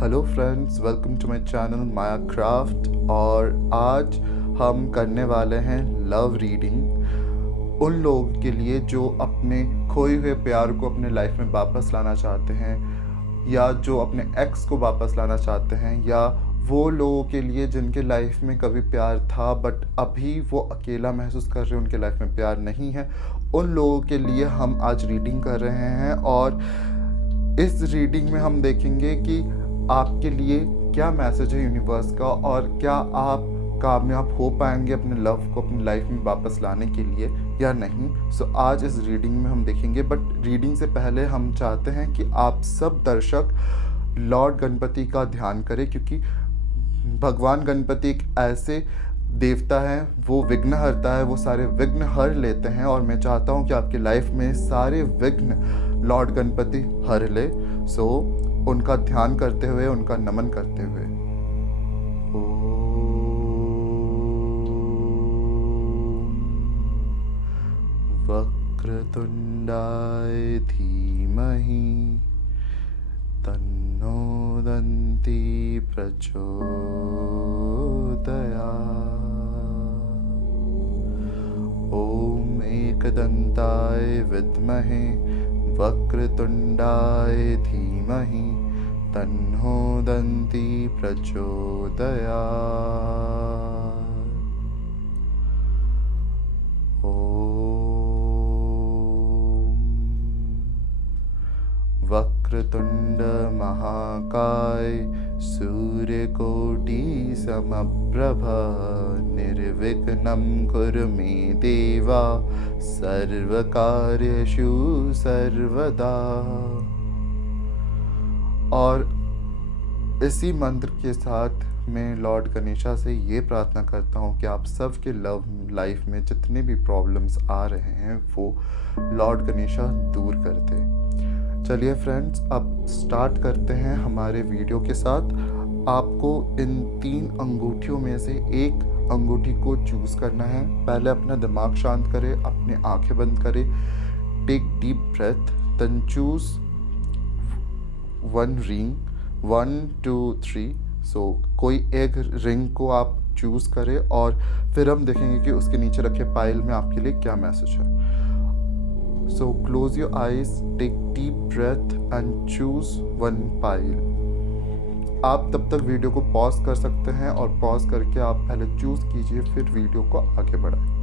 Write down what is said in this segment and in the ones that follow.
Hello friends, welcome to my channel Maya Craft. और आज हम करने वाले हैं लव रीडिंग उन लोगों के लिए जो अपने खोए हुए प्यार को अपने लाइफ में वापस लाना चाहते हैं, या जो अपने एक्स को वापस लाना चाहते हैं, या वो लोगों के लिए जिनके लाइफ में कभी प्यार था बट अभी वो अकेला महसूस कर रहे हैं, उनके लाइफ में प्यार नहीं है। उन लोगों के लिए हम आज रीडिंग कर रहे हैं और इस रीडिंग में हम देखेंगे कि आपके लिए क्या मैसेज है यूनिवर्स का और क्या आप कामयाब हो पाएंगे अपने लव को अपनी लाइफ में वापस लाने के लिए या नहीं। सो आज इस रीडिंग में हम देखेंगे, बट रीडिंग से पहले हम चाहते हैं कि आप सब दर्शक लॉर्ड गणपति का ध्यान करें, क्योंकि भगवान गणपति एक ऐसे देवता है, वो विघ्न हरता है, वो सारे विघ्न हर लेते हैं। और मैं चाहता हूँ कि आपकी लाइफ में सारे विघ्न लॉर्ड गणपति हर ले। सो उनका ध्यान करते हुए, उनका नमन करते हुए वक्रतुंडाय धीमहि तन्नो दन्ति प्रचोदयात्। ॐ एकदन्ताय विद्महे वक्रतुंडाय धीमहि तन्नो दन्ति प्रचोदयात्। वक्रतुंड महाकाय सूर्यकोटि समप्रभ निर्विघ्नं कुरु मे देवा सर्वकार्येषु सर्वदा। और इसी मंत्र के साथ मैं लॉर्ड गणेशा से ये प्रार्थना करता हूँ कि आप सब के लव लाइफ में जितने भी प्रॉब्लम्स आ रहे हैं वो लॉर्ड गणेशा दूर कर दे। चलिए फ्रेंड्स, अब स्टार्ट करते हैं हमारे वीडियो के साथ। आपको इन 3 अंगूठियों में से एक अंगूठी को चूज़ करना है। पहले अपना दिमाग शांत करें, अपनी आंखें बंद करें, take deep breath, then choose 1 ring, 1 2 3। So कोई एक रिंग को आप चूज़ करें और फिर हम देखेंगे कि उसके नीचे रखे पाइल में आपके लिए क्या मैसेज है। So close your eyes, take deep breath and choose 1 pile. आप तब तक वीडियो को पॉज कर सकते हैं और पॉज करके आप पहले चूज़ कीजिए, फिर वीडियो को आगे बढ़ाएं।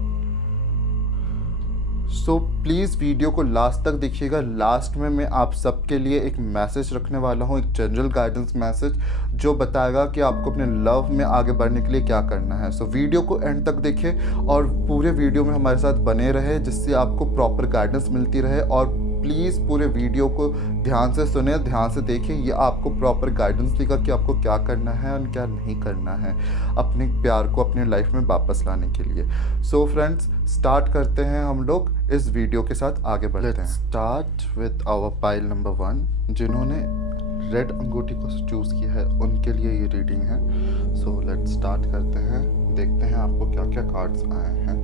सो प्लीज़ वीडियो को लास्ट तक देखिएगा। लास्ट में मैं आप सबके लिए एक मैसेज रखने वाला हूँ, एक जनरल गाइडेंस मैसेज जो बताएगा कि आपको अपने लव में आगे बढ़ने के लिए क्या करना है। सो वीडियो को एंड तक देखें और पूरे वीडियो में हमारे साथ बने रहे, जिससे आपको प्रॉपर गाइडेंस मिलती रहे। और प्लीज़ पूरे वीडियो को ध्यान से सुने, ध्यान से देखें, ये आपको प्रॉपर गाइडेंस देगा कि आपको क्या करना है और क्या नहीं करना है अपने प्यार को अपने लाइफ में वापस लाने के लिए। सो फ्रेंड्स, स्टार्ट करते हैं हम लोग इस वीडियो के साथ आगे बढ़ते हैं। Start with our pile number 1। जिन्होंने रेड अंगूठी को चूज़ किया है उनके लिए ये रीडिंग है। सो लेट्स स्टार्ट करते हैं, देखते हैं आपको क्या क्या कार्ड्स आए हैं।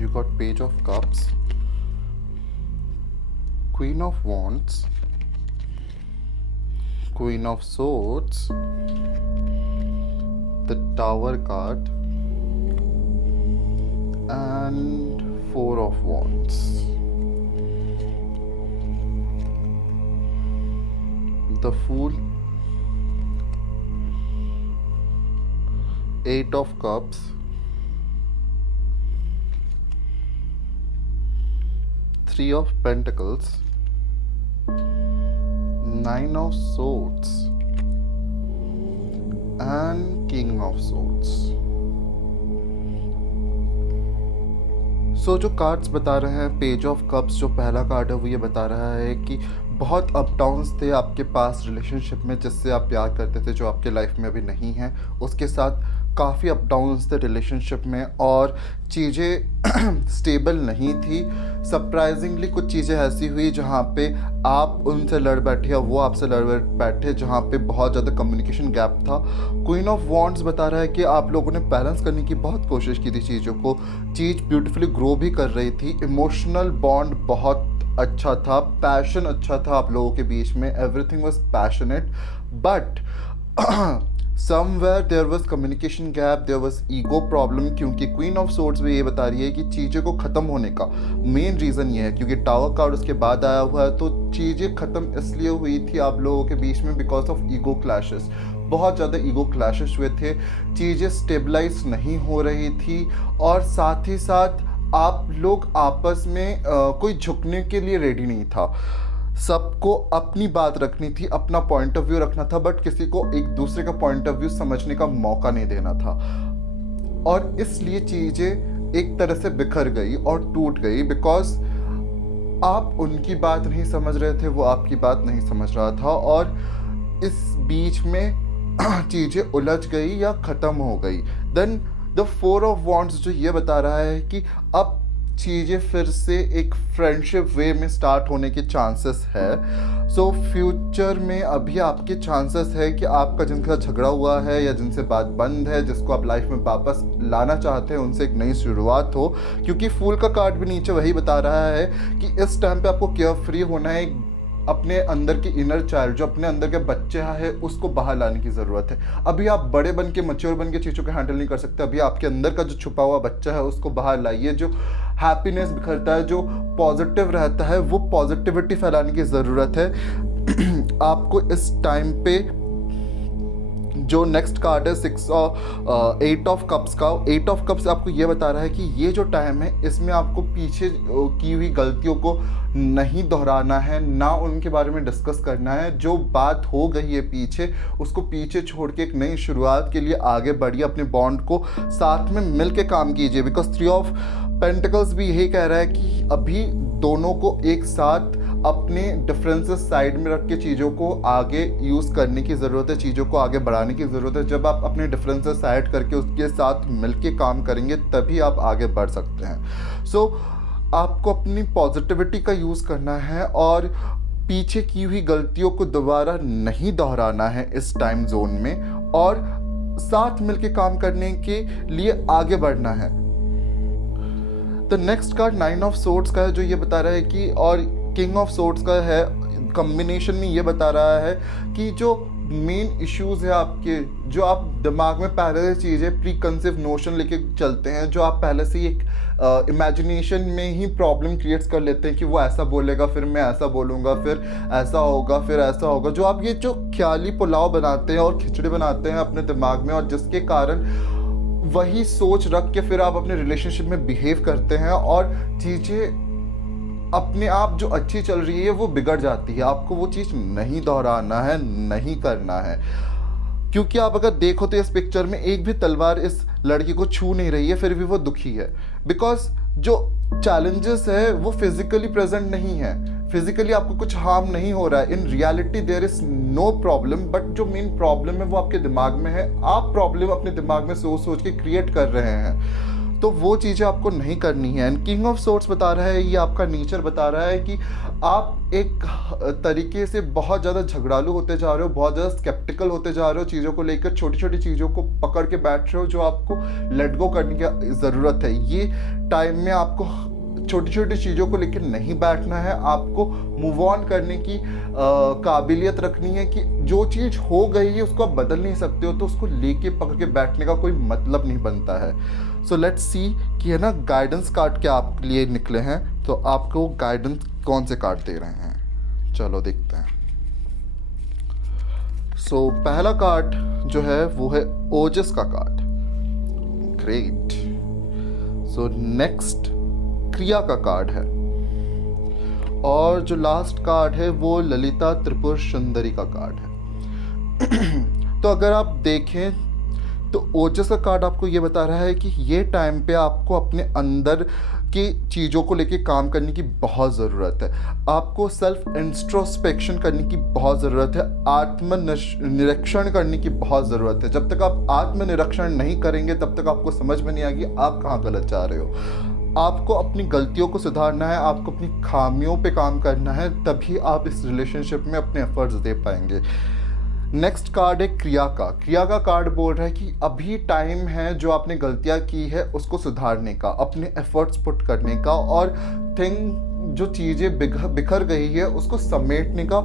You got Page of Cups, Queen of Wands, Queen of Swords, the Tower card, and 4 of Wands. The Fool, 8 of Cups, 3 of Pentacles, 9 of Swords, and King of Swords. सो जो कार्ड्स बता रहे हैं, page of cups जो पहला card है वो ये बता रहा है कि बहुत अप डाउन्स थे आपके पास रिलेशनशिप में, जिससे आप प्यार करते थे, जो आपके लाइफ में अभी नहीं है। उसके साथ काफ़ी अप डाउन्स थे रिलेशनशिप में और चीज़ें स्टेबल नहीं थी। सरप्राइजिंगली कुछ चीज़ें ऐसी हुई जहाँ पे आप उनसे लड़ बैठे या वो आपसे लड़ बैठे, जहाँ पे बहुत ज़्यादा कम्युनिकेशन गैप था। क्वीन ऑफ वॉन्ड्स बता रहा है कि आप लोगों ने बैलेंस करने की बहुत कोशिश की थी चीज़ों को, चीज़ ब्यूटीफुली ग्रो भी कर रही थी, इमोशनल बॉन्ड बहुत अच्छा था, पैशन अच्छा था आप लोगों के बीच में, everything was passionate, but somewhere there was communication gap, there was ego problem. क्योंकि क्वीन ऑफ सोर्ड्स में ये बता रही है कि चीज़ें को ख़त्म होने का मेन रीज़न ये है, क्योंकि टावर कार्ड उसके बाद आया हुआ है, तो चीज़ें ख़त्म इसलिए हुई थी आप लोगों के बीच में बिकॉज ऑफ ईगो क्लैशेस। बहुत ज़्यादा ईगो क्लैशेस हुए थे, चीज़ें स्टेबलाइज नहीं हो रही थी, और साथ ही साथ आप लोग आपस में कोई झुकने के लिए रेडी नहीं था। सबको अपनी बात रखनी थी, अपना पॉइंट ऑफ व्यू रखना था, बट किसी को एक दूसरे का पॉइंट ऑफ व्यू समझने का मौका नहीं देना था, और इसलिए चीज़ें एक तरह से बिखर गई और टूट गई बिकॉज आप उनकी बात नहीं समझ रहे थे, वो आपकी बात नहीं समझ रहा था, और इस बीच में चीज़ें उलझ गई या ख़त्म हो गई। Then the four of wands जो ये बता रहा है कि अब चीज़ें फिर से एक फ्रेंडशिप वे में स्टार्ट होने के चांसेस है। सो फ्यूचर में अभी आपके चांसेस है कि आपका जिनका झगड़ा हुआ है या जिनसे बात बंद है, जिसको आप लाइफ में वापस लाना चाहते हैं, उनसे एक नई शुरुआत हो। क्योंकि फूल का कार्ड भी नीचे वही बता रहा है कि इस टाइम पे आपको केयर फ्री होना है, अपने अंदर के इनर चाइल्ड, जो अपने अंदर के बच्चे है, उसको बाहर लाने की ज़रूरत है। अभी आप बड़े बन के, मैच्योर बन के चीज़ों को हैंडल नहीं कर सकते, अभी आपके अंदर का जो छुपा हुआ बच्चा है उसको बाहर लाइए। जो हैप्पीनेस बिखरता है, जो पॉजिटिव रहता है, वो पॉजिटिविटी फैलाने की ज़रूरत है। आपको इस टाइम पे जो नेक्स्ट कार्ड है 8 ऑफ कप्स का, 8 ऑफ कप्स आपको ये बता रहा है कि ये जो टाइम है इसमें आपको पीछे की हुई गलतियों को नहीं दोहराना है, ना उनके बारे में डिस्कस करना है। जो बात हो गई है पीछे, उसको पीछे छोड़ के एक नई शुरुआत के लिए आगे बढ़िए, अपने बॉन्ड को साथ में मिल के काम कीजिए। बिकॉज 3 ऑफ पेंटिकल्स भी यही कह रहा है कि अभी दोनों को एक साथ अपने डिफरेंसेस साइड में रख के चीज़ों को आगे यूज़ करने की ज़रूरत है, चीज़ों को आगे बढ़ाने की ज़रूरत है। जब आप अपने डिफरेंसेस साइड करके उसके साथ मिलके काम करेंगे तभी आप आगे बढ़ सकते हैं। सो आपको अपनी पॉजिटिविटी का यूज़ करना है और पीछे की हुई गलतियों को दोबारा नहीं दोहराना है इस टाइम जोन में, और साथ मिलके काम करने के लिए आगे बढ़ना है। The next card 9 of swords का है, जो ये बता रहा है कि, और किंग ऑफ सोर्ड्स का है, कॉम्बिनेशन में ये बता रहा है कि जो मेन इश्यूज़ है आपके, जो आप दिमाग में पहले से चीज़ें प्री कंसीव नोशन लेके चलते हैं, जो आप पहले से ही एक इमेजिनेशन में ही प्रॉब्लम क्रिएट्स कर लेते हैं कि वो ऐसा बोलेगा, फिर मैं ऐसा बोलूँगा, फिर ऐसा होगा, फिर ऐसा होगा। जो आप ये जो ख्याली पुलाव बनाते हैं और खिचड़ी बनाते हैं अपने दिमाग में, और जिसके कारण वही सोच रख के फिर आप अपने रिलेशनशिप में बिहेव करते हैं और चीज़ें अपने आप जो अच्छी चल रही है वो बिगड़ जाती है। आपको वो चीज़ नहीं दोहराना है, नहीं करना है। क्योंकि आप अगर देखो तो इस पिक्चर में एक भी तलवार इस लड़की को छू नहीं रही है, फिर भी वो दुखी है। बिकॉज जो चैलेंजेस है वो फिजिकली प्रेजेंट नहीं है, फिजिकली आपको कुछ हार्म नहीं हो रहा है। In reality there is no problem, but जो मेन प्रॉब्लम है वो आपके दिमाग में है। आप प्रॉब्लम अपने दिमाग में सोच सोच के क्रिएट कर रहे हैं, तो वो चीज़ें आपको नहीं करनी है। एंड किंग ऑफ सोर्ड्स बता रहा है, ये आपका नेचर बता रहा है कि आप एक तरीके से बहुत ज़्यादा झगड़ालू होते जा रहे हो, बहुत ज़्यादा स्केप्टिकल होते जा रहे हो चीज़ों को लेकर, छोटी छोटी चीज़ों को पकड़ के बैठ रहे हो जो आपको लेट गो करने की ज़रूरत है। ये टाइम में आपको छोटी छोटी चीज़ों को लेकर नहीं बैठना है, आपको मूव ऑन करने की काबिलियत रखनी है कि जो चीज़ हो गई है उसको आप बदल नहीं सकते हो, तो उसको लेके पकड़ के बैठने का कोई मतलब नहीं बनता है। सो लेट्स सी कि है ना गाइडेंस कार्ड क्या आपके लिए निकले हैं, तो आपको गाइडेंस कौन से कार्ड दे रहे हैं, चलो देखते हैं। सो पहला कार्ड जो है वो है ओजस का कार्ड, ग्रेट। सो नेक्स्ट क्रिया का कार्ड है, और जो लास्ट कार्ड है वो ललिता त्रिपुर सुंदरी का कार्ड है। तो अगर आप देखें तो ओजस का कार्ड आपको ये बता रहा है कि ये टाइम पे आपको अपने अंदर की चीज़ों को लेके काम करने की बहुत ज़रूरत है। आपको सेल्फ इंट्रोस्पेक्शन करने की बहुत ज़रूरत है, निरीक्षण करने की बहुत ज़रूरत है। जब तक आप आत्मनिरीक्षण नहीं करेंगे तब तक आपको समझ में नहीं आएगी आप कहाँ गलत जा रहे हो। आपको अपनी गलतियों को सुधारना है, आपको अपनी खामियों पे काम करना है, तभी आप इस रिलेशनशिप में अपने एफर्ट्स दे पाएंगे। नेक्स्ट कार्ड है क्रिया का। क्रिया का कार्ड बोल रहा है कि अभी टाइम है जो आपने गलतियां की है उसको सुधारने का, अपने एफर्ट्स पुट करने का, और जो चीज़ें बिखर गई है उसको समेटने का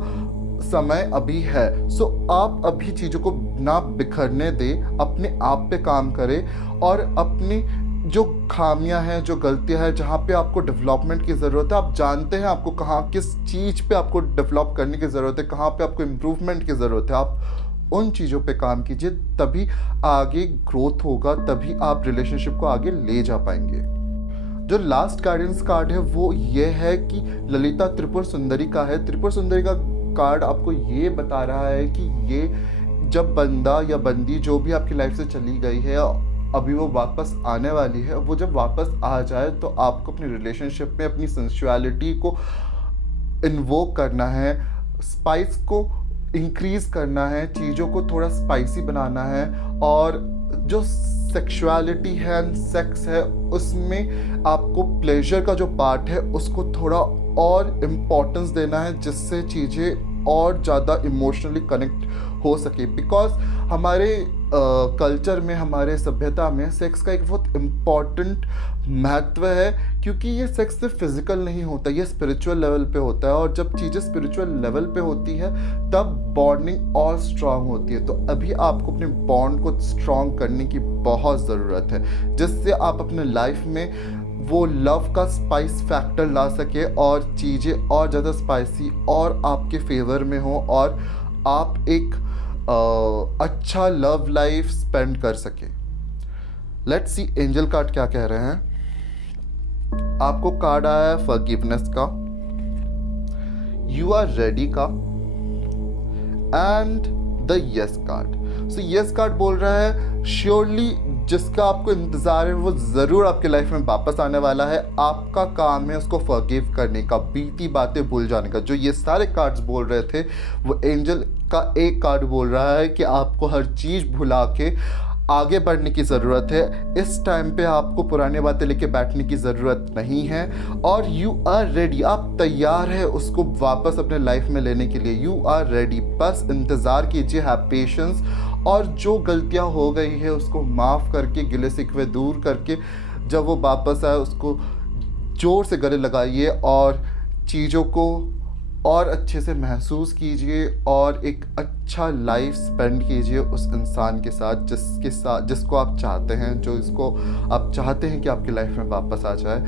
समय अभी है। सो आप अभी चीज़ों को ना बिखरने दें, अपने आप पे काम करें और अपनी जो खामियां हैं, जो गलतियां हैं, जहाँ पे आपको डेवलपमेंट की ज़रूरत है, आप जानते हैं आपको कहाँ किस चीज़ पे आपको डेवलप करने की ज़रूरत है, कहाँ पे आपको इम्प्रूवमेंट की ज़रूरत है, आप उन चीज़ों पे काम कीजिए, तभी आगे ग्रोथ होगा, तभी आप रिलेशनशिप को आगे ले जा पाएंगे। जो लास्ट गाइडेंस कार्ड है वो ये है कि ललिता त्रिपुर सुंदरी का है। त्रिपुर सुंदरी का कार्ड आपको ये बता रहा है कि ये जब बंदा या बंदी जो भी आपकी लाइफ से चली गई है, अभी वो वापस आने वाली है, वो जब वापस आ जाए तो आपको अपनी रिलेशनशिप में अपनी सेंसुअलिटी को इन्वोक करना है, स्पाइस को इंक्रीज करना है, चीज़ों को थोड़ा स्पाइसी बनाना है, और जो सेक्सुअलिटी है, सेक्स है, उसमें आपको प्लेजर का जो पार्ट है उसको थोड़ा और इम्पोर्टेंस देना है, जिससे चीज़ें और ज़्यादा इमोशनली कनेक्ट हो सके। बिकॉज हमारे कल्चर में, हमारे सभ्यता में सेक्स का एक बहुत इम्पॉर्टेंट महत्व है, क्योंकि ये सेक्स सिर्फ फिजिकल नहीं होता, ये स्पिरिचुअल लेवल पे होता है, और जब चीज़ें स्पिरिचुअल लेवल पे होती है तब बॉन्डिंग और स्ट्रांग होती है। तो अभी आपको अपने बॉन्ड को स्ट्रांग करने की बहुत ज़रूरत है, जिससे आप अपने लाइफ में वो लव का स्पाइस फैक्टर ला सके और चीज़ें और ज़्यादा स्पाइसी और आपके फेवर में हो, और आप एक अच्छा लव लाइफ स्पेंड कर सके। लेट्स सी एंजल कार्ड क्या कह रहे हैं। आपको कार्ड आया है फॉरगिवनेस का, यू आर रेडी का, and the yes card. So yes card बोल रहा है श्योरली जिसका आपको इंतज़ार है वो ज़रूर आपके लाइफ में वापस आने वाला है। आपका काम है उसको फॉरगिव करने का, बीती बातें भूल जाने का। जो ये सारे कार्ड्स बोल रहे थे वो एंजल का एक कार्ड बोल रहा है कि आपको हर चीज़ भुला के आगे बढ़ने की ज़रूरत है। इस टाइम पे आपको पुरानी बातें लेके बैठने की ज़रूरत नहीं है, और यू आर रेडी, आप तैयार है उसको वापस अपने लाइफ में लेने के लिए। यू आर रेडी, बस इंतज़ार कीजिए, हैव पेशेंस, और जो गलतियां हो गई है उसको माफ़ करके, गिले शिकवे दूर करके, जब वो वापस आए उसको ज़ोर से गले लगाइए और चीज़ों को और अच्छे से महसूस कीजिए, और एक अच्छा लाइफ स्पेंड कीजिए उस इंसान के साथ जिसको आप चाहते हैं, जो इसको आप चाहते हैं कि आपकी लाइफ में वापस आ जाए,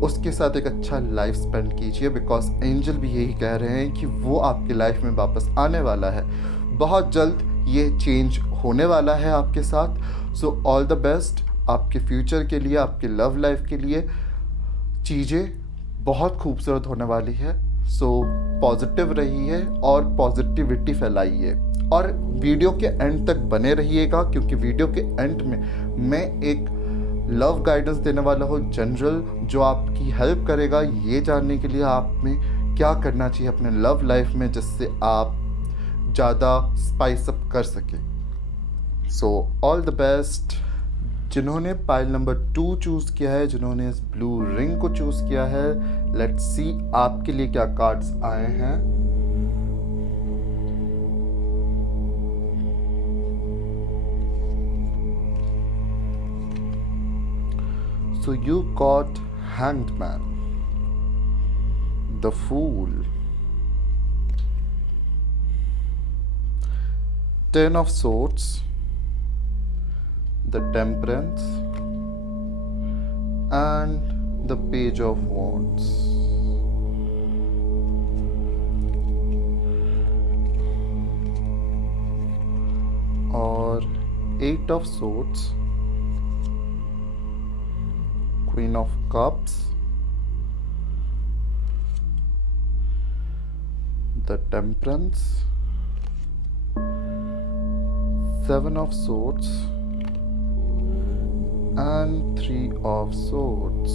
उसके साथ एक अच्छा लाइफ स्पेंड कीजिए। बिकॉज एंजल भी यही कह रहे हैं कि वो आपकी लाइफ में वापस आने वाला है, बहुत जल्द ये चेंज होने वाला है आपके साथ। सो ऑल द बेस्ट आपके फ्यूचर के लिए, आपके लव लाइफ के लिए। चीज़ें बहुत खूबसूरत होने वाली है। सो पॉजिटिव रहिए और पॉजिटिविटी फैलाइए, और वीडियो के एंड तक बने रहिएगा, क्योंकि वीडियो के एंड में मैं एक लव गाइडेंस देने वाला हूँ जनरल, जो आपकी हेल्प करेगा ये जानने के लिए आप में क्या करना चाहिए अपने लव लाइफ में, जिससे आप ज़्यादा स्पाइस अप कर सकें। So all the best. जिन्होंने पाइल नंबर 2 चूज़ किया है, जिन्होंने इस ब्लू रिंग को चूज़ किया है, लेट्स सी आपके लिए क्या कार्ड्स आए हैं। So you got hanged man, the fool, 10 of swords, the temperance, and the page of wands. और 8 of swords, queen of cups, the temperance, 7 of swords, and 3 of swords.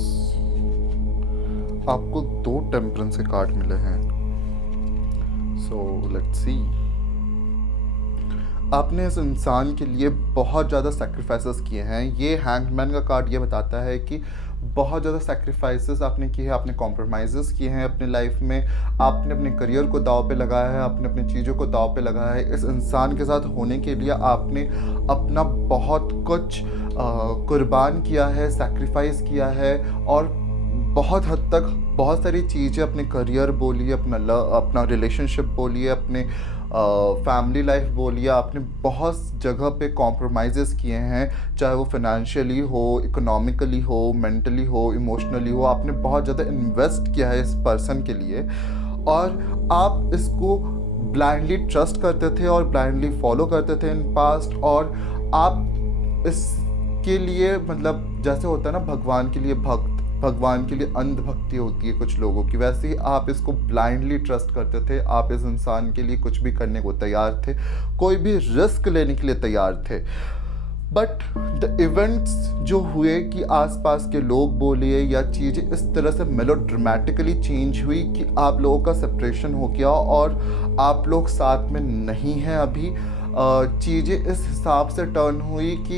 आपको 2 temperance के card मिले हैं। So let's see, आपने इस इंसान के लिए बहुत ज़्यादा सेक्रीफाइसेस किए हैं। ये हैंगमैन का कार्ड ये बताता है कि बहुत ज़्यादा सेक्रीफाइसेस आपने किए हैं, आपने कॉम्प्रोमाइज़ेस किए हैं अपने लाइफ में, आपने अपने करियर को दाव पे लगाया है, आपने अपनी चीज़ों को दाव पे लगाया है। इस इंसान के साथ होने के लिए आपने अपना बहुत कुछ कुर्बान किया है, सेक्रीफाइस किया है, और बहुत हद तक बहुत सारी चीज़ें, अपने करियर बोलिए, अपना रिलेशनशिप बोलिए, अपने फैमिली लाइफ बोलिए, आपने बहुत जगह पे कॉम्प्रोमाइज़ेस किए हैं, चाहे वो फाइनेंशियली हो, इकोनॉमिकली हो, मेंटली हो, इमोशनली हो। आपने बहुत ज़्यादा इन्वेस्ट किया है इस पर्सन के लिए, और आप इसको ब्लाइंडली ट्रस्ट करते थे और ब्लाइंडली फॉलो करते थे इन पास्ट। और आप इसके लिए, मतलब जैसे होता है ना, भगवान के लिए भक्त, भगवान के लिए अंधभक्ति होती है कुछ लोगों की, वैसे ही आप इसको ब्लाइंडली ट्रस्ट करते थे। आप इस इंसान के लिए कुछ भी करने को तैयार थे, कोई भी रिस्क लेने के लिए तैयार थे। बट द इवेंट्स जो हुए कि आसपास के लोग बोलिए या चीज़ें इस तरह से मेलोड्रामेटिकली चेंज हुई कि आप लोगों का सेपरेशन हो गया और आप लोग साथ में नहीं हैं अभी। चीज़ें इस हिसाब से टर्न हुई कि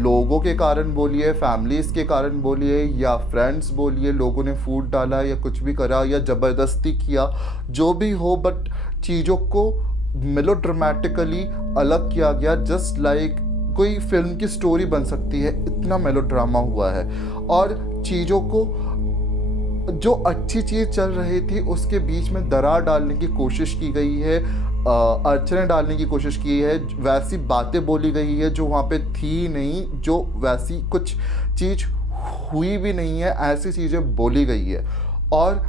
लोगों के कारण बोलिए, फैमिलीज़ के कारण बोलिए, या फ्रेंड्स बोलिए, लोगों ने फूड डाला या कुछ भी करा या ज़बरदस्ती किया, जो भी हो, बट चीज़ों को मेलोड्रामेटिकली अलग किया गया। जस्ट लाइक कोई फिल्म की स्टोरी बन सकती है, इतना मेलोड्रामा हुआ है। और चीज़ों को, जो अच्छी चीज़ चल रही थी उसके बीच में दरार डालने की कोशिश की गई है, अड़चनें डालने की कोशिश की है, वैसी बातें बोली गई है जो वहाँ पे थी नहीं, जो वैसी कुछ चीज़ हुई भी नहीं है, ऐसी चीज़ें बोली गई है और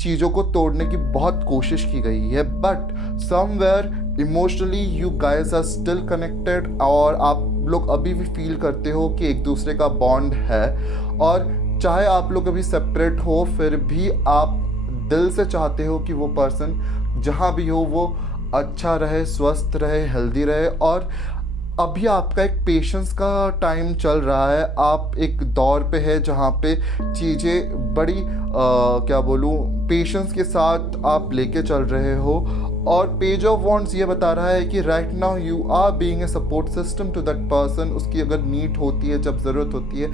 चीज़ों को तोड़ने की बहुत कोशिश की गई है। But somewhere emotionally you guys are still connected, और आप लोग अभी भी फील करते हो कि एक दूसरे का बॉन्ड है। और चाहे आप लोग अभी सेपरेट हो, फिर भी आप दिल से चाहते हो कि वो पर्सन जहाँ भी हो वो अच्छा रहे, स्वस्थ रहे, हेल्दी रहे। और अभी आपका एक पेशेंस का टाइम चल रहा है। आप एक दौर पे है जहाँ पे चीज़ें बड़ी क्या बोलूँ, पेशेंस के साथ आप लेके चल रहे हो। और पेज ऑफ वॉन्ड्स ये बता रहा है कि right now you are being a support system to that person. उसकी अगर नीड होती है, जब ज़रूरत होती है,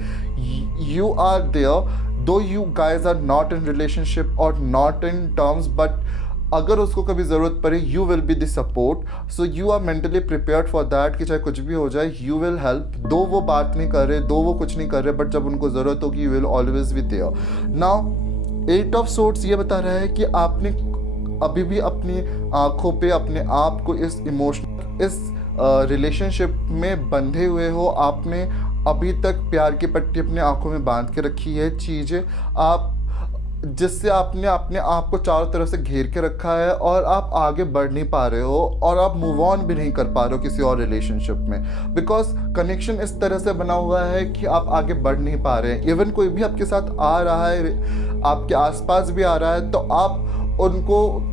you are there, though you guys are not in relationship और नॉट इन टर्म्स, बट अगर उसको कभी ज़रूरत पड़े, you will be the support. So you are mentally prepared for that कि चाहे कुछ भी हो जाए, यू विल हेल्प। दो वो बात नहीं कर रहे, दो वो कुछ नहीं कर रहे, बट जब उनको ज़रूरत होगी, you will always be there. Now 8 of swords ये बता रहा है कि आपने अभी भी अपनी आँखों पे अपने आप को इस रिलेशनशिप में बंधे हुए हो। आपने अभी तक प्यार की पट्टी अपने आँखों में बांध के रखी है, चीज़ें आप जिससे आपने अपने आप को चारों तरफ से घेर के रखा है, और आप आगे बढ़ नहीं पा रहे हो, और आप मूव ऑन भी नहीं कर पा रहे हो किसी और रिलेशनशिप में, बिकॉज कनेक्शन इस तरह से बना हुआ है कि आप आगे बढ़ नहीं पा रहे हैं। इवन कोई भी आपके साथ आ रहा है, आपके आसपास भी आ रहा है, तो आप उनको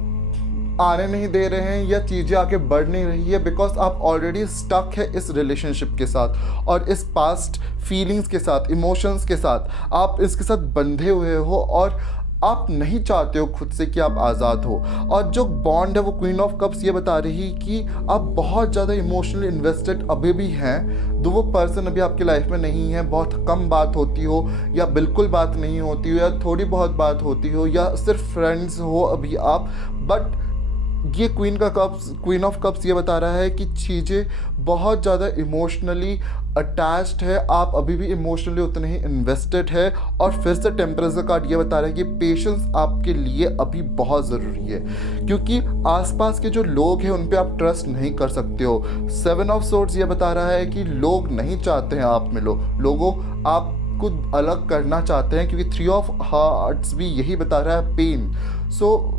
आने नहीं दे रहे हैं या चीज़ें आगे बढ़ नहीं रही है, बिकॉज आप ऑलरेडी स्टक है इस रिलेशनशिप के साथ और इस पास्ट फीलिंग्स के साथ, इमोशंस के साथ आप इसके साथ बंधे हुए हो, और आप नहीं चाहते हो खुद से कि आप आज़ाद हो। और जो बॉन्ड है वो क्वीन ऑफ कप्स ये बता रही कि आप बहुत ज़्यादा इमोशनली इन्वेस्टेड अभी भी हैं, दो वो पर्सन अभी आपकी लाइफ में नहीं है। बहुत कम बात होती हो, या बिल्कुल बात नहीं होती हो, या थोड़ी बहुत बात होती हो, या सिर्फ फ्रेंड्स हो अभी आप। बट ये क्वीन ऑफ कप्स ये बता रहा है कि चीज़ें बहुत ज़्यादा इमोशनली अटैच्ड है, आप अभी भी इमोशनली उतने ही इन्वेस्टेड है। और फिर से टेम्परेंस का कार्ड ये बता रहा है कि पेशेंस आपके लिए अभी बहुत ज़रूरी है, क्योंकि आसपास के जो लोग हैं उन पे आप ट्रस्ट नहीं कर सकते हो। 7 ऑफ सोर्ड्स ये बता रहा है कि लोग नहीं चाहते हैं आप मिलो, लोगों आपको अलग करना चाहते हैं, क्योंकि 3 ऑफ हार्ट्स भी यही बता रहा है, पेन। सो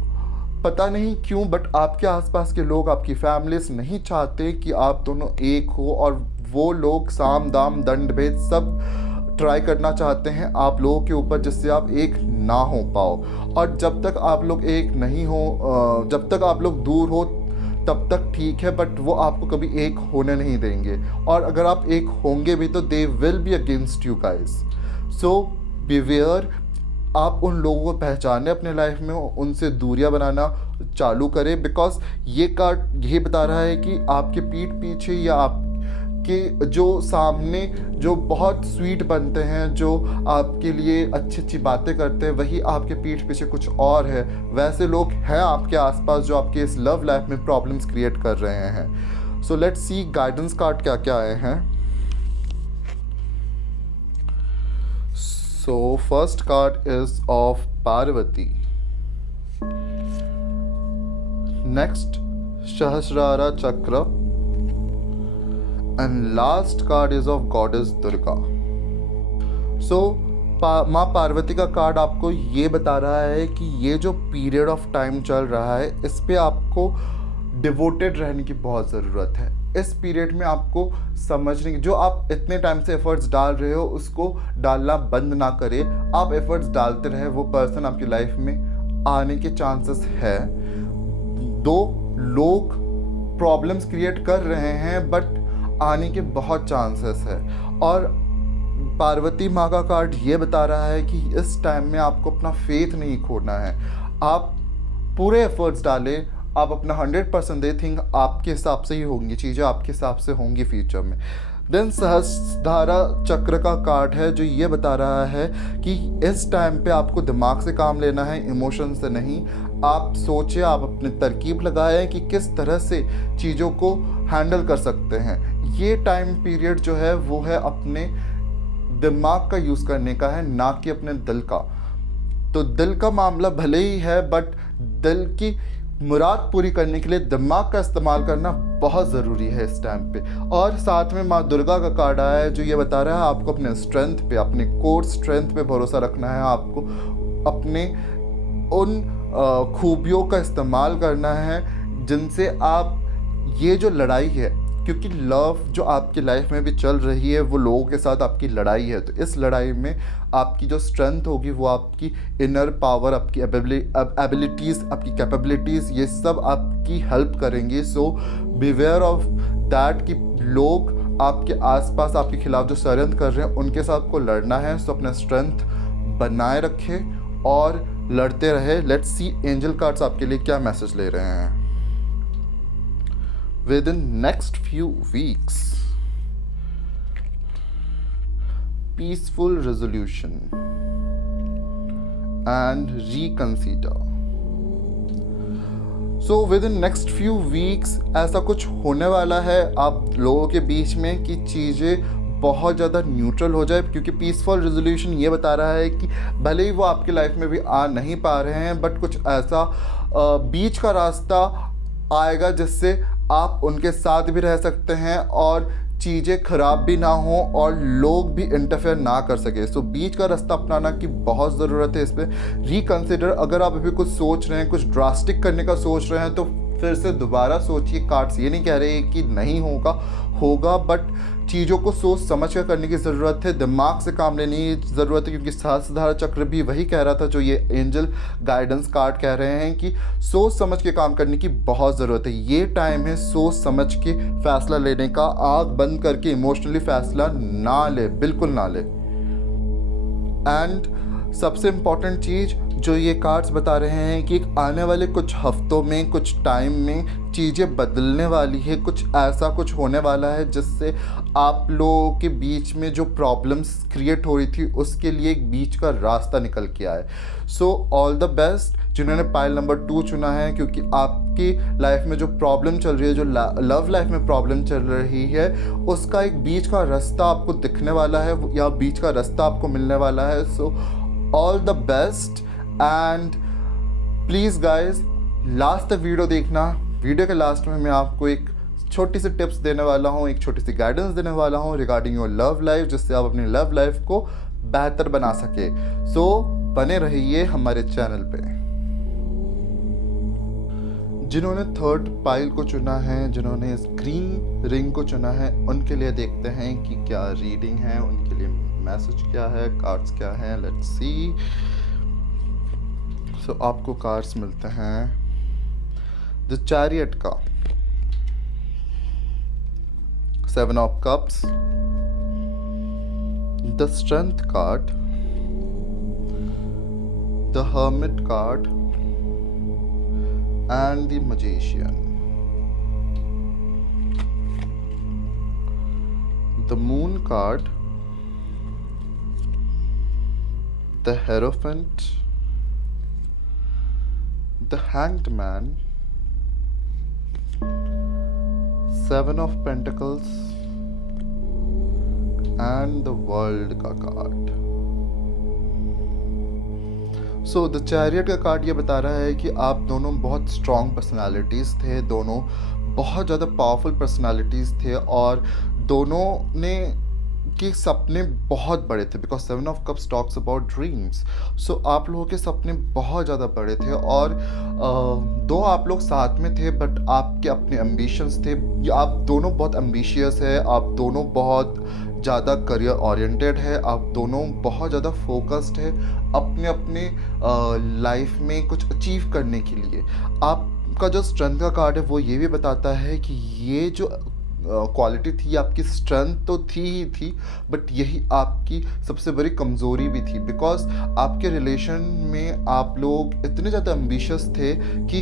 पता नहीं क्यों, बट आपके आसपास के लोग, आपकी फैमिलीज नहीं चाहते कि आप दोनों एक हो, और वो लोग साम दाम दंड भेद सब ट्राई करना चाहते हैं आप लोगों के ऊपर, जिससे आप एक ना हो पाओ। और जब तक आप लोग एक नहीं हो, जब तक आप लोग दूर हो तब तक ठीक है, बट वो आपको कभी एक होने नहीं देंगे। और अगर आप एक होंगे भी तो they will be against you guys. So beware, आप उन लोगों को पहचाने अपने लाइफ में, उनसे दूरियां बनाना चालू करें, बिकॉज ये कार्ड यही बता रहा है कि आपके पीठ पीछे या आपके जो सामने जो बहुत स्वीट बनते हैं, जो आपके लिए अच्छी अच्छी बातें करते हैं, वही आपके पीठ पीछे कुछ और है। वैसे लोग हैं आपके आसपास जो आपके इस लव लाइफ में प्रॉब्लम्स क्रिएट कर रहे हैं। So let's see guidance card क्या क्या आए हैं। So first card is of Parvati. Next, Sahasrara Chakra. And last card is of Goddess Durga. So माँ पार्वती का कार्ड आपको ये बता रहा है कि ये जो पीरियड ऑफ टाइम चल रहा है, इस पे आपको डिवोटेड रहने की बहुत ज़रूरत है। इस पीरियड में आपको समझने की, जो आप इतने टाइम से एफर्ट्स डाल रहे हो उसको डालना बंद ना करें। आप एफर्ट्स डालते रहे, वो पर्सन आपकी लाइफ में आने के चांसेस है। दो लोग प्रॉब्लम्स क्रिएट कर रहे हैं बट आने के बहुत चांसेस है। और पार्वती माँ का कार्ड ये बता रहा है कि इस टाइम में आपको अपना फेथ नहीं खोना है। आप पूरे एफर्ट्स डालें, आप अपना 100% दे, थिंक आपके हिसाब से ही होंगी चीज़ें, आपके हिसाब से होंगी फ्यूचर में। देन सहस्त्रधारा चक्र का कार्ड है जो ये बता रहा है कि इस टाइम पे आपको दिमाग से काम लेना है, इमोशन से नहीं। आप सोचें, आप अपनी तरकीब लगाएं कि किस तरह से चीज़ों को हैंडल कर सकते हैं। ये टाइम पीरियड जो है वो है अपने दिमाग का यूज़ करने का है, ना कि अपने दिल का। तो दिल का मामला भले ही है बट दिल की मुराद पूरी करने के लिए दिमाग का इस्तेमाल करना बहुत ज़रूरी है इस टाइम पे। और साथ में माँ दुर्गा का कार्ड आया है जो ये बता रहा है आपको अपने स्ट्रेंथ पे, अपने कोर स्ट्रेंथ पे भरोसा रखना है। आपको अपने उन खूबियों का इस्तेमाल करना है जिनसे आप ये जो लड़ाई है, क्योंकि लव जो आपकी लाइफ में भी चल रही है वो लोगों के साथ आपकी लड़ाई है, तो इस लड़ाई में आपकी जो स्ट्रेंथ होगी वो आपकी इनर पावर, आपकी एबिलिटीज़, आपकी कैपेबिलिटीज़, ये सब आपकी हेल्प करेंगी। सो बिवेयर ऑफ दैट कि लोग आपके आसपास आपके खिलाफ जो षड्यंत्र कर रहे हैं उनके साथ आपको लड़ना है। सो अपना स्ट्रेंथ बनाए रखें और लड़ते रहे। लेट्स सी एंजल कार्ड्स आपके लिए क्या मैसेज ले रहे हैं। Within next few weeks, peaceful resolution and reconsider. So within next few weeks ऐसा कुछ होने वाला है आप लोगों के बीच में कि चीज़ें बहुत ज़्यादा न्यूट्रल हो जाए, क्योंकि पीसफुल रेजोल्यूशन ये बता रहा है कि भले ही वो आपके लाइफ में भी आ नहीं पा रहे हैं बट कुछ ऐसा बीच का रास्ता आएगा जिससे आप उनके साथ भी रह सकते हैं और चीज़ें ख़राब भी ना हो और लोग भी इंटरफेयर ना कर सके। सो बीच का रास्ता अपनाना की बहुत ज़रूरत है। इस पर रिकन्सिडर, अगर आप अभी कुछ सोच रहे हैं, कुछ ड्रास्टिक करने का सोच रहे हैं तो फिर से दोबारा सोचिए। कार्ड्स ये नहीं कह रहे कि नहीं होगा बट चीज़ों को सोच समझ कर करने की ज़रूरत है, दिमाग से काम लेने की ज़रूरत है, क्योंकि सहस्त्रधारा चक्र भी वही कह रहा था जो ये एंजल गाइडेंस कार्ड कह रहे हैं कि सोच समझ के काम करने की बहुत ज़रूरत है। ये टाइम है सोच समझ के फैसला लेने का। आँख बंद करके इमोशनली फैसला ना ले, बिल्कुल ना ले। एंड सबसे इम्पॉर्टेंट चीज़ जो ये कार्ड्स बता रहे हैं कि आने वाले कुछ हफ्तों में, कुछ टाइम में चीज़ें बदलने वाली है, कुछ ऐसा कुछ होने वाला है जिससे आप लोगों के बीच में जो प्रॉब्लम्स क्रिएट हो रही थी उसके लिए एक बीच का रास्ता निकल के आए। सो ऑल द बेस्ट जिन्होंने पाइल नंबर 2 चुना है, क्योंकि आपकी लाइफ में जो प्रॉब्लम चल रही है, जो लव लाइफ में प्रॉब्लम चल रही है, उसका एक बीच का रास्ता आपको दिखने वाला है या बीच का रास्ता आपको मिलने वाला है। So all the best and please guys last तक वीडियो देखना। वीडियो के लास्ट में मैं आपको एक छोटी सी टिप्स देने वाला हूँ, एक छोटी सी गाइडेंस देने वाला हूँ रिगार्डिंग योर लव लाइफ, जिससे आप अपनी लव लाइफ को बेहतर बना सके। सो बने रहिए हमारे चैनल पे। जिन्होंने थर्ड पाइल को चुना है, जिन्होंने स्क्रीन रिंग को चुना है, उनके लिए देखते हैं कि क्या रीडिंग है, उनके लिए मैसेज क्या है, कार्ड्स क्या हैं। Let's see. सो आपको कार्ड्स मिलते हैं द चैरियट का, 7 of cups, the strength card, the Hermit card, and the Magician. The Moon card, the Hierophant, the Hanged Man, Seven of Pentacles, and the World का card. So the chariot का card ये बता रहा है कि आप दोनों बहुत स्ट्रॉन्ग पर्सनालिटीज़ थे, दोनों बहुत ज़्यादा पावरफुल पर्सनालिटीज़ थे, और दोनों ने के सपने बहुत बड़े थे, because seven of cups talks about dreams. So आप लोगों के सपने बहुत ज़्यादा बड़े थे, और दो आप लोग साथ में थे, बट आपके अपने एम्बिशंस थे. आप दोनों बहुत एम्बिशियस है, आप दोनों बहुत ज़्यादा करियर ओरिएंटेड है, आप दोनों बहुत ज़्यादा फोकस्ड है अपने अपने लाइफ में कुछ अचीव करने के लिए. आपका जो स्ट्रेंथ का कार्ड है वो ये भी बताता है कि ये जो क्वालिटी थी, आपकी स्ट्रेंथ तो थी ही थी, बट यही आपकी सबसे बड़ी कमज़ोरी भी थी, बिकॉज आपके रिलेशन में आप लोग इतने ज़्यादा एम्बिशियस थे कि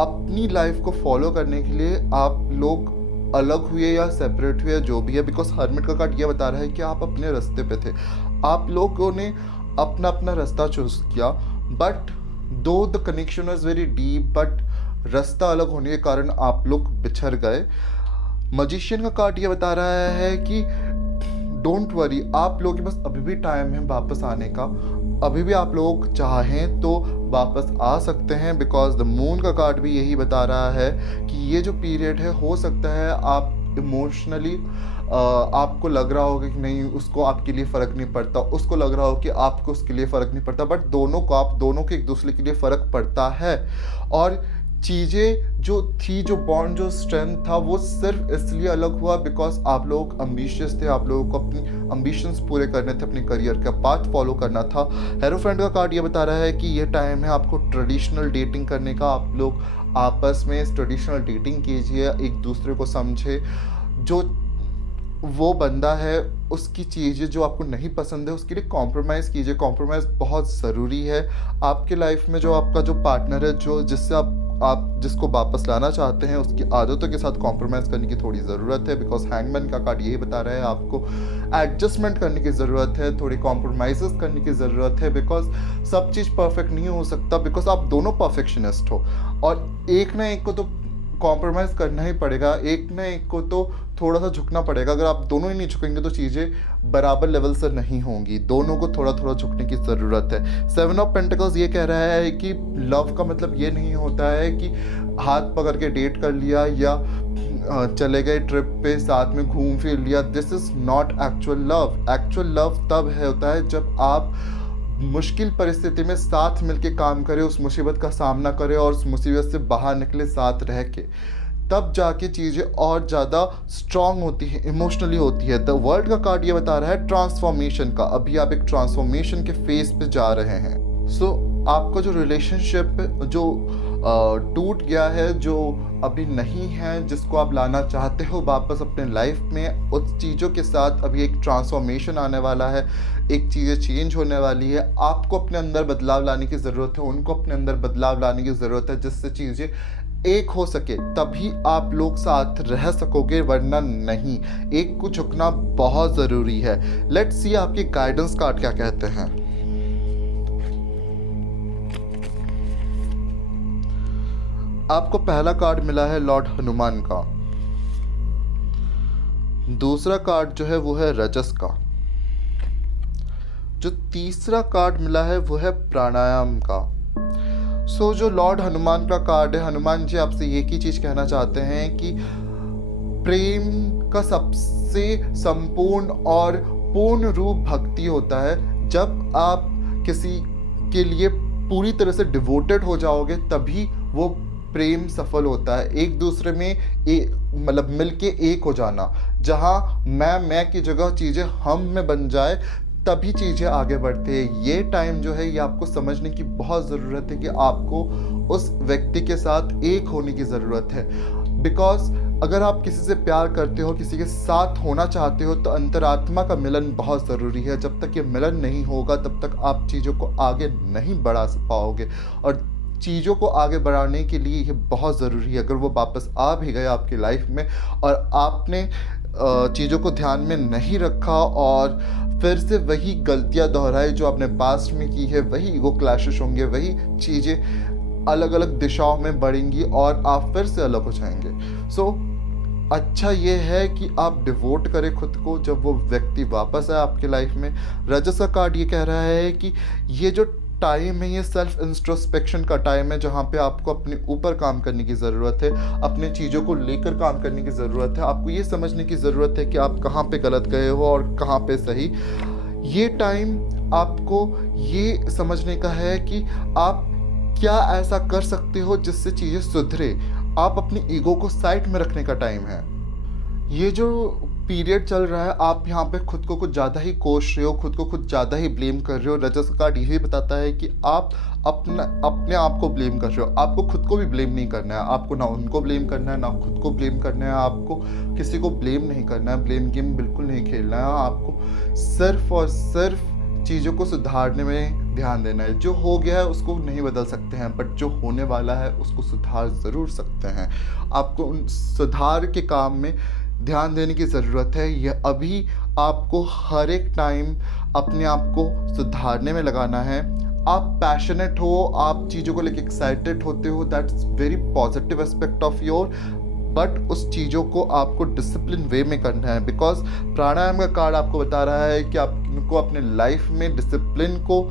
अपनी लाइफ को फॉलो करने के लिए आप लोग अलग हुए या सेपरेट हुए, जो भी है. बिकॉज हर्मिट का कार्ड ये बता रहा है कि आप अपने रास्ते पे थे, आप लोगों ने अपना अपना रास्ता चूज किया, बट दो the connection was very deep, but रास्ता अलग होने के कारण आप लोग बिछड़ गए. मजिशियन का कार्ड ये बता रहा है कि डोंट वरी, आप लोगों के पास अभी भी टाइम है वापस आने का, अभी भी आप लोग चाहें तो वापस आ सकते हैं, बिकॉज द मून का कार्ड भी यही बता रहा है कि ये जो पीरियड है, हो सकता है आप इमोशनली आपको लग रहा होगा कि नहीं उसको आपके लिए फ़र्क नहीं पड़ता, उसको लग रहा हो कि आपको उसके लिए फ़र्क नहीं पड़ता, बट दोनों को आप दोनों के एक दूसरे के लिए फ़र्क पड़ता है. और चीज़ें जो थी, जो बॉन्ड, जो स्ट्रेंथ था, वो सिर्फ इसलिए अलग हुआ बिकॉज आप लोग एम्बिशियस थे, आप लोगों को अपनी एम्बिशंस पूरे करने थे, अपने करियर का पाथ फॉलो करना था. हेरोफेंट का कार्ड ये बता रहा है कि ये टाइम है आपको ट्रेडिशनल डेटिंग करने का. आप लोग आपस में ट्रेडिशनल डेटिंग कीजिए, एक दूसरे को समझे. जो वो बंदा है उसकी चीज़ें जो आपको नहीं पसंद है उसके लिए कॉम्प्रोमाइज़ कीजिए. कॉम्प्रोमाइज़ बहुत ज़रूरी है आपके लाइफ में. जो आपका जो पार्टनर है, जो जिससे आप जिसको वापस लाना चाहते हैं, उसकी आदतों के साथ कॉम्प्रोमाइज़ करने की थोड़ी ज़रूरत है, बिकॉज हैंगमैन का कार्ड यही बता रहा है आपको एडजस्टमेंट करने की ज़रूरत है, थोड़ी कॉम्प्रोमाइज़ करने की ज़रूरत है, बिकॉज सब चीज़ परफेक्ट नहीं हो सकता, बिकॉज आप दोनों परफेक्शनिस्ट हो, और एक ना एक को तो कॉम्प्रोमाइज़ करना ही पड़ेगा, एक ना एक को तो थोड़ा सा झुकना पड़ेगा. अगर आप दोनों ही नहीं झुकेंगे तो चीज़ें बराबर लेवल से नहीं होंगी, दोनों को थोड़ा थोड़ा झुकने की ज़रूरत है. सेवन ऑफ पेंटिकल्स ये कह रहा है कि लव का मतलब ये नहीं होता है कि हाथ पकड़ के डेट कर लिया या चले गए ट्रिप पे साथ में घूम फिर लिया. This is not actual love. Actual love तब होता है जब आप मुश्किल परिस्थिति में साथ मिलके काम करें, उस मुसीबत का सामना करें और उस मुसीबत से बाहर निकले साथ रह के, तब जाके चीज़ें और ज़्यादा स्ट्रांग होती है, इमोशनली होती है. द वर्ल्ड का कार्ड ये बता रहा है ट्रांसफॉर्मेशन का. अभी आप एक ट्रांसफॉर्मेशन के फेज पे जा रहे हैं. सो आपका जो रिलेशनशिप जो टूट गया है, जो अभी नहीं है, जिसको आप लाना चाहते हो वापस अपने लाइफ में, उस चीज़ों के साथ अभी एक ट्रांसफॉर्मेशन आने वाला है, एक चीज़ें चेंज होने वाली है. आपको अपने अंदर बदलाव लाने की ज़रूरत है, उनको अपने अंदर बदलाव लाने की ज़रूरत है, जिससे चीज़ें एक हो सके, तभी आप लोग साथ रह सकोगे, वरना नहीं. एक को झुकना बहुत ज़रूरी है. लेट्स सी आपके गाइडेंस कार्ड क्या कहते हैं. आपको पहला कार्ड मिला है लॉर्ड हनुमान का, दूसरा कार्ड जो है वो है रजस का, जो तीसरा कार्ड मिला है वो है प्राणायाम का. सो जो लॉर्ड हनुमान का कार्ड है, हनुमान जी आपसे एक ही चीज़ कहना चाहते हैं कि प्रेम का सबसे संपूर्ण और पूर्ण रूप भक्ति होता है. जब आप किसी के लिए पूरी तरह से डिवोटेड हो जाओगे, तभी वो प्रेम सफल होता है. एक दूसरे में मतलब मिलके एक हो जाना, जहाँ मैं की जगह चीज़ें हम में बन जाए, तभी चीज़ें आगे बढ़ते हैं. ये टाइम जो है ये आपको समझने की बहुत ज़रूरत है कि आपको उस व्यक्ति के साथ एक होने की ज़रूरत है, बिकॉज अगर आप किसी से प्यार करते हो, किसी के साथ होना चाहते हो, तो अंतरात्मा का मिलन बहुत ज़रूरी है। जब तक ये मिलन नहीं होगा तब तक आप चीज़ों को आगे नहीं बढ़ा पाओगे, और चीज़ों को आगे बढ़ाने के लिए ये बहुत ज़रूरी है। अगर वो वापस आ भी गए आपकी लाइफ में और आपने चीज़ों को ध्यान में नहीं रखा और फिर से वही गलतियां दोहराई जो आपने पास्ट में की है, वही ईगो क्लैशेस होंगे, वही चीज़ें अलग अलग दिशाओं में बढ़ेंगी और आप फिर से अलग हो जाएंगे। अच्छा ये है कि आप डिवोट करें खुद को जब वो व्यक्ति वापस आए आपके लाइफ में। रजस का कार्ड ये कह रहा है कि ये जो टाइम है ये सेल्फ इंट्रोस्पेक्शन का टाइम है, जहाँ पे आपको अपने ऊपर काम करने की ज़रूरत है, अपने चीज़ों को लेकर काम करने की ज़रूरत है। आपको ये समझने की ज़रूरत है कि आप कहाँ पे गलत गए हो और कहाँ पे सही। ये टाइम आपको ये समझने का है कि आप क्या ऐसा कर सकते हो जिससे चीज़ें सुधरे। आप अपनी ईगो को साइड में रखने का टाइम है। ये जो पीरियड चल रहा है, आप यहाँ पे खुद को कुछ ज़्यादा ही कोस रहे हो, खुद को कुछ ज़्यादा ही ब्लेम कर रहे हो। रजस कार्ड यही बताता है कि आप अपने आप को ब्लेम कर रहे हो। आपको खुद को भी ब्लेम नहीं करना है, आपको ना उनको ब्लेम करना है ना खुद को ब्लेम करना है। आपको किसी को ब्लेम नहीं करना है, ब्लेम गेम बिल्कुल नहीं खेलना है। आपको सिर्फ और सिर्फ चीज़ों को सुधारने में ध्यान देना है। जो हो गया है उसको नहीं बदल सकते हैं, बट जो होने वाला है उसको सुधार ज़रूर सकते हैं। आपको उन सुधार के काम में ध्यान देने की ज़रूरत है। यह अभी आपको हर एक टाइम अपने आप को सुधारने में लगाना है। आप पैशनेट हो, आप चीज़ों को लेकर एक्साइटेड होते हो, that's very positive aspect of your, but उस चीज़ों को आपको डिसिप्लिन वे में करना है। बिकॉज प्राणायाम का कार्ड आपको बता रहा है कि आपको अपने लाइफ में डिसिप्लिन को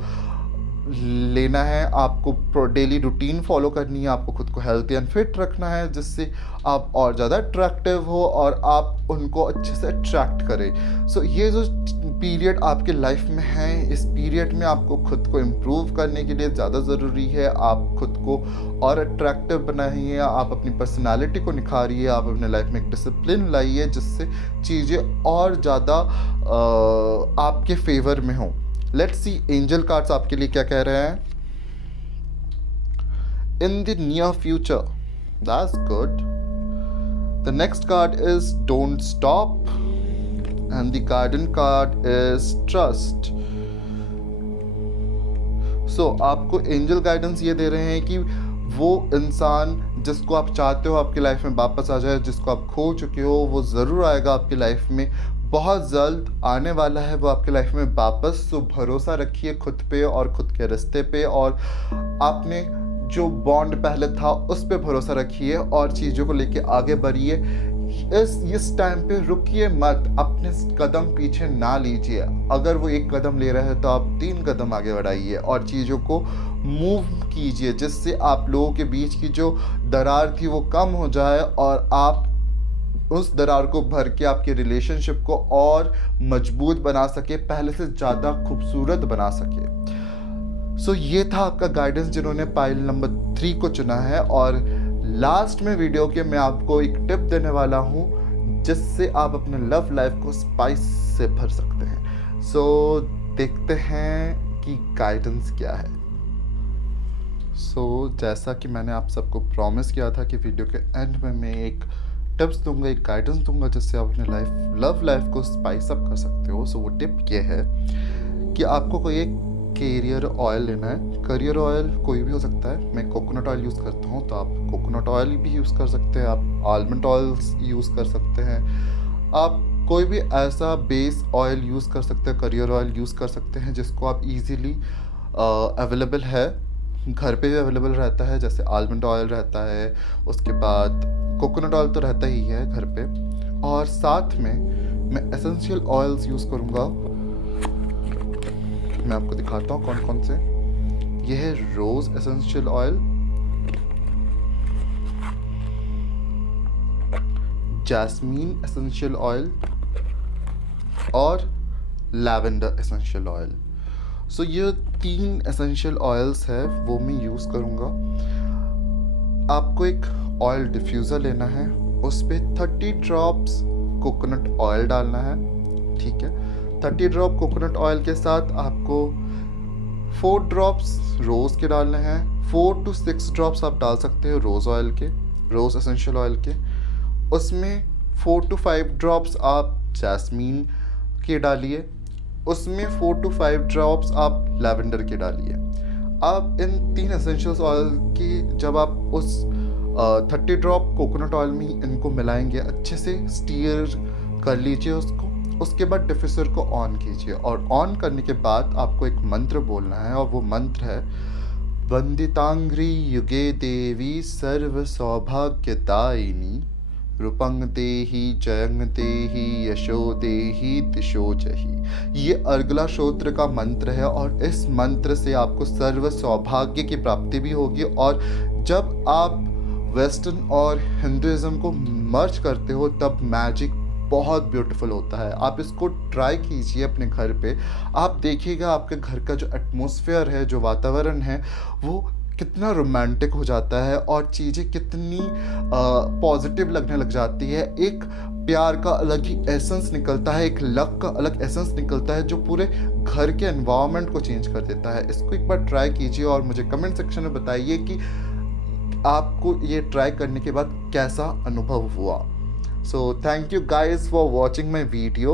लेना है, आपको डेली रूटीन फॉलो करनी है, आपको खुद को हेल्थी एंड फिट रखना है, जिससे आप और ज़्यादा अट्रैक्टिव हो और आप उनको अच्छे से अट्रैक्ट करें। सो ये जो पीरियड आपके लाइफ में है, इस पीरियड में आपको खुद को इम्प्रूव करने के लिए ज़्यादा ज़रूरी है। आप खुद को और अट्रैक्टिव बनाइए, आप अपनी पर्सनालिटी को निखारिए, आप अपने लाइफ में एक डिसिप्लिन लाइए जिससे चीज़ें और ज़्यादा आपके फेवर में हों। लेट्स सी एंजल कार्ड्स आपके लिए क्या कह रहे हैं। In the near future, that's good. The next card is don't stop and the garden card is trust. So आपको एंजल गाइडेंस ये दे रहे हैं कि वो इंसान जिसको आप चाहते हो आपकी लाइफ में वापस आ जाए, जिसको आप खो चुके हो, वो ज़रूर आएगा आपकी लाइफ में, बहुत जल्द आने वाला है वो आपके लाइफ में वापस। तो भरोसा रखिए खुद पे और खुद के रिश्ते पे, और आपने जो बॉन्ड पहले था उस पे भरोसा रखिए और चीज़ों को लेके आगे बढ़िए। इस टाइम पे रुकिए मत, अपने कदम पीछे ना लीजिए। अगर वो एक कदम ले रहे हैं तो आप 3 कदम आगे बढ़ाइए और चीज़ों को मूव कीजिए, जिससे आप लोगों के बीच की जो दरार थी वो कम हो जाए और आप उस दरार को भर के आपके रिलेशनशिप को और मजबूत बना सके, पहले से ज़्यादा खूबसूरत बना सके। सो ये था आपका गाइडेंस जिन्होंने पाइल नंबर 3 को चुना है। और लास्ट में वीडियो के मैं आपको एक टिप देने वाला हूँ जिससे आप अपने लव लाइफ को स्पाइस से भर सकते हैं। सो देखते हैं कि गाइडेंस क्या है। सो जैसा कि मैंने आप सबको प्रॉमिस किया था कि वीडियो के एंड में मैं एक टिप्स दूंगा, एक गाइडेंस दूंगा जिससे आप अपने लव लाइफ को स्पाइस अप कर सकते हो। सो वो टिप ये है कि आपको कोई एक कैरियर ऑयल लेना है। कैरियर ऑयल कोई भी हो सकता है, मैं कोकोनट ऑयल यूज़ करता हूँ तो आप कोकोनट ऑयल भी यूज़ कर सकते हैं, आप आलमंड ऑयल्स यूज़ कर सकते हैं, आप कोई भी ऐसा बेस ऑयल यूज़ कर सकते हैं, कैरियर ऑयल यूज़ कर सकते हैं जिसको आप इजीली अवेलेबल है, घर पे भी अवेलेबल रहता है, जैसे आलमंड ऑयल रहता है, उसके बाद कोकोनट ऑयल तो रहता ही है घर पे। और साथ में मैं एसेंशियल ऑयल्स यूज़ करूँगा, मैं आपको दिखाता हूँ कौन कौन से। ये है rose essential oil, jasmine essential oil और लैवेंडर एसेंशियल ऑयल। सो ये 3 एसेंशियल ऑयल्स है वो मैं यूज़ करूँगा। आपको एक ऑयल डिफ्यूज़र लेना है, उस पर 30 ड्रॉप्स कोकोनट ऑयल डालना है, ठीक है। 30 ड्रॉप कोकोनट ऑयल के साथ आपको 4 ड्रॉप्स रोज़ के डालने हैं। 4 to 6 ड्रॉप्स आप डाल सकते हो रोज़ ऑयल के, रोज़ एसेंशियल ऑयल के। उसमें 4 to 5 ड्रॉप्स आप जैस्मीन के डालिए, उसमें 4 to 5 ड्रॉप्स आप लैवेंडर के डालिए। आप इन 3 एसेंशियल्स ऑयल की जब आप उस 30 ड्रॉप कोकोनट ऑयल में इनको मिलाएंगे, अच्छे से स्टीयर कर लीजिए उसको। उसके बाद डिफ्यूज़र को ऑन कीजिए और ऑन करने के बाद आपको एक मंत्र बोलना है और वो मंत्र है वंदितांग्री युगे देवी सर्व सौभाग्यदायिनी रूपंग देहि जयंग देहि यशो देहि दिशो जहि। ये अर्गला श्रोत्र का मंत्र है और इस मंत्र से आपको सर्व सौभाग्य की प्राप्ति भी होगी। और जब आप वेस्टर्न और हिंदुइज्म को मर्ज करते हो तब मैजिक बहुत ब्यूटीफुल होता है। आप इसको ट्राई कीजिए अपने घर पे, आप देखिएगा आपके घर का जो एटमॉस्फेयर है, जो वातावरण है, वो कितना रोमांटिक हो जाता है और चीज़ें कितनी पॉजिटिव लगने लग जाती है। एक प्यार का अलग ही एसेंस निकलता है, एक लव का अलग एसेंस निकलता है जो पूरे घर के एनवायरनमेंट को चेंज कर देता है। इसको एक बार ट्राई कीजिए और मुझे कमेंट सेक्शन में बताइए कि आपको ये ट्राई करने के बाद कैसा अनुभव हुआ। So thank you guys for watching my video.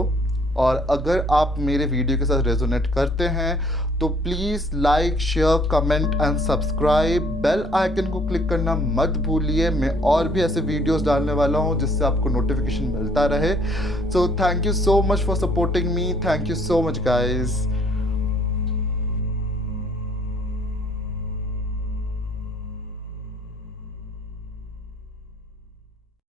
और अगर आप मेरे वीडियो के साथ रेजोनेट करते हैं तो please like, share, comment and subscribe. Bell icon को क्लिक करना मत भूलिए। मैं और भी ऐसे वीडियोस डालने वाला हूं जिससे आपको नोटिफिकेशन मिलता रहे। So thank you so much for supporting me. Thank you so much guys.